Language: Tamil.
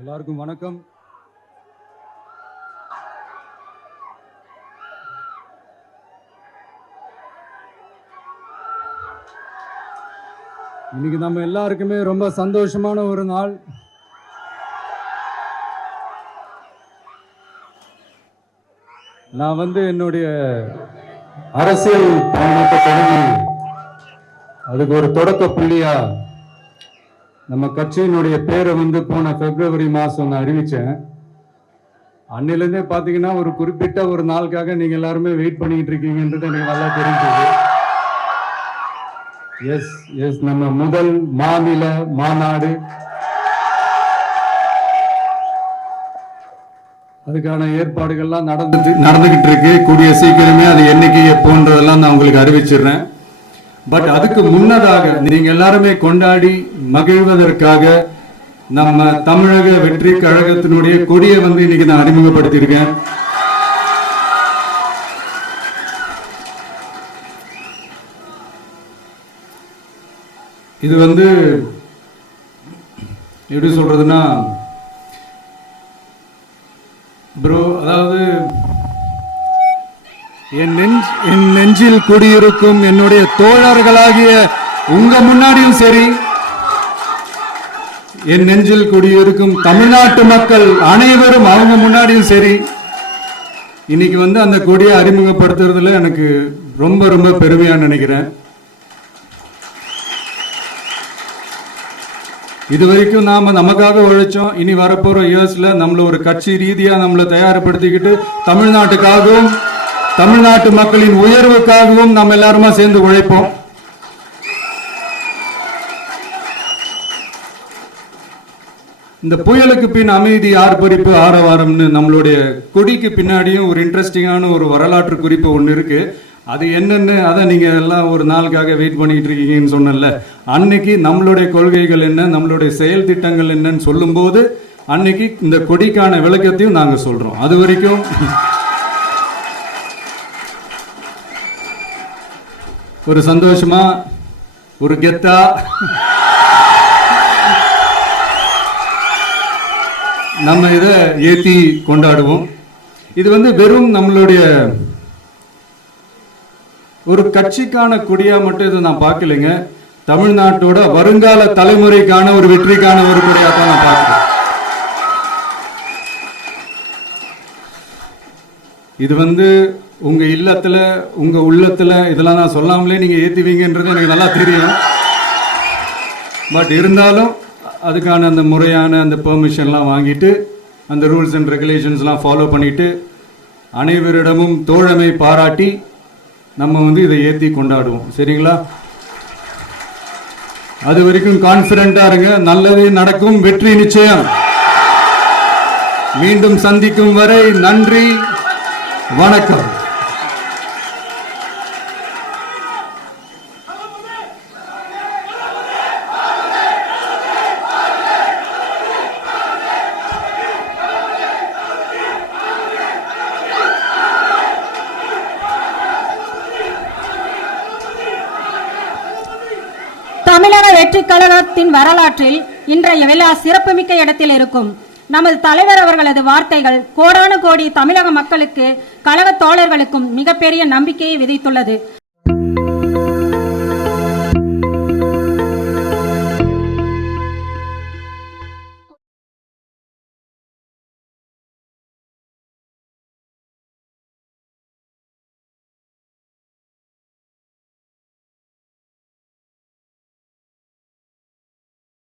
எல்லாருக்கும் வணக்கம். இன்னைக்கு நம்ம எல்லாருக்குமே ரொம்ப சந்தோஷமான ஒரு நாள். நான் என்னுடைய அரசியல் பயணத்தை தொடங்கி அதுக்கு ஒரு தொடக்க புள்ளியா நம்ம கட்சியினுடைய பேரை போன பிப்ரவரி மாசம் நான் அறிவிச்சேன். அன்னிலிருந்தே பாத்தீங்கன்னா ஒரு குறிப்பிட்ட ஒரு நாளுக்காக நீங்க எல்லாருமே வெயிட் பண்ணிட்டு இருக்கீங்கன்றது எனக்கு நல்லா தெரிஞ்சது. எஸ் எஸ் நம்ம முதல் மாநில மாநாடு, அதுக்கான ஏற்பாடுகள்லாம் நடந்துகிட்டு இருக்கு. கூடிய சீக்கிரமே அது என்னைக்கு எப்போன்றதெல்லாம் நான் உங்களுக்கு அறிவிச்சிடுறேன். பட் அதுக்கு முன்னதாக நீங்க எல்லாருமே கொண்டாடி மகிழ்வதற்காக நம்ம தமிழக வெற்றி கழகத்தினுடைய கொடியை இன்னைக்கு நான் அறிமுகப்படுத்தியிருக்கேன். இது எப்படி சொல்றதுன்னா ப்ரோ, அதாவது என் நெஞ்சில் குடியிருக்கும் என்னுடைய தோழர்களாகிய உங்க முன்னாடியும் சரி, என் நெஞ்சில் குடியிருக்கும் தமிழ்நாட்டு மக்கள் அனைவரும் அவங்க முன்னாடியும் சரி, இன்னைக்கு அந்த கொடியை அறிமுகப்படுத்துறதுல எனக்கு ரொம்ப ரொம்ப பெருமையா நினைக்கிறேன். இது வரைக்கும் நாம நமக்காக உழைச்சோம். இனி வரப்போற இயர்ஸ்ல நம்மள ஒரு கட்சி ரீதியா நம்மளை தயார்படுத்திக்கிட்டு தமிழ்நாட்டுக்காகவும் தமிழ்நாட்டு மக்களின் உயர்வுக்காகவும் நம்ம எல்லாருமா சேர்ந்து உழைப்போம். இந்த புயலுக்கு பின் அமைதி ஆர்ப்பரிப்பு ஆரவாரம்னு நம்மளுடைய கொடிக்கு பின்னாடியும் ஒரு இன்ட்ரெஸ்டிங்கான ஒரு வரலாற்று குறிப்பு ஒன்று இருக்கு. அது என்னன்னு அதை நீங்க எல்லாம் ஒரு நாளுக்காக வெயிட் பண்ணிட்டு இருக்கீங்கன்னு சொன்னல, அன்னைக்கு நம்மளுடைய கொள்கைகள் என்ன, நம்மளுடைய செயல் திட்டங்கள் என்னன்னு சொல்லும் போது அன்னைக்கு இந்த கொடிக்கான விளக்கத்தையும் நாங்க சொல்றோம். அது வரைக்கும் ஒரு சந்தோஷமா ஒரு கெத்தா நம்ம இதை ஏத்தி கொண்டாடுவோம். இது வெறும் நம்மளுடைய ஒரு கட்சிக்கான கொடியா மட்டும் இதை நான் பார்க்கலைங்க. தமிழ்நாட்டோட வருங்கால தலைமுறைக்கான ஒரு வெற்றிக்கான ஒரு கொடியா தான் நான் பார்க்கிறேன். இது உங்க இல்லத்துல உங்க உள்ளத்துல இதெல்லாம் நான் சொல்லாமலே நீங்க ஏத்துவீங்கன்றது எனக்கு நல்லா தெரியும். பட் இருந்தாலும் அதுக்கான அந்த முறையான அந்த பெர்மிஷன்லாம் வாங்கிட்டு அந்த ரூல்ஸ் அண்ட் ரெகுலேஷன்ஸ்லாம் ஃபாலோ பண்ணிட்டு அனைவரிடமும் தோழமை பாராட்டி நம்ம இதை ஏற்றி கொண்டாடுவோம். சரிங்களா? அது வரைக்கும் கான்பிடண்டா இருங்க. நல்லதே நடக்கும். வெற்றி நிச்சயம். மீண்டும் சந்திக்கும் வரை நன்றி, வணக்கம். தமிழக வெற்றி கழகத்தின் வரலாற்றில் இன்றைய விழா சிறப்புமிக்க இடத்தில் இருக்கும். நமது தலைவர் அவர்களது வார்த்தைகள் கோடான கோடி தமிழக மக்களுக்கு, கழக தோழர்களுக்கும் மிகப்பெரிய நம்பிக்கையை விதைத்துள்ளது.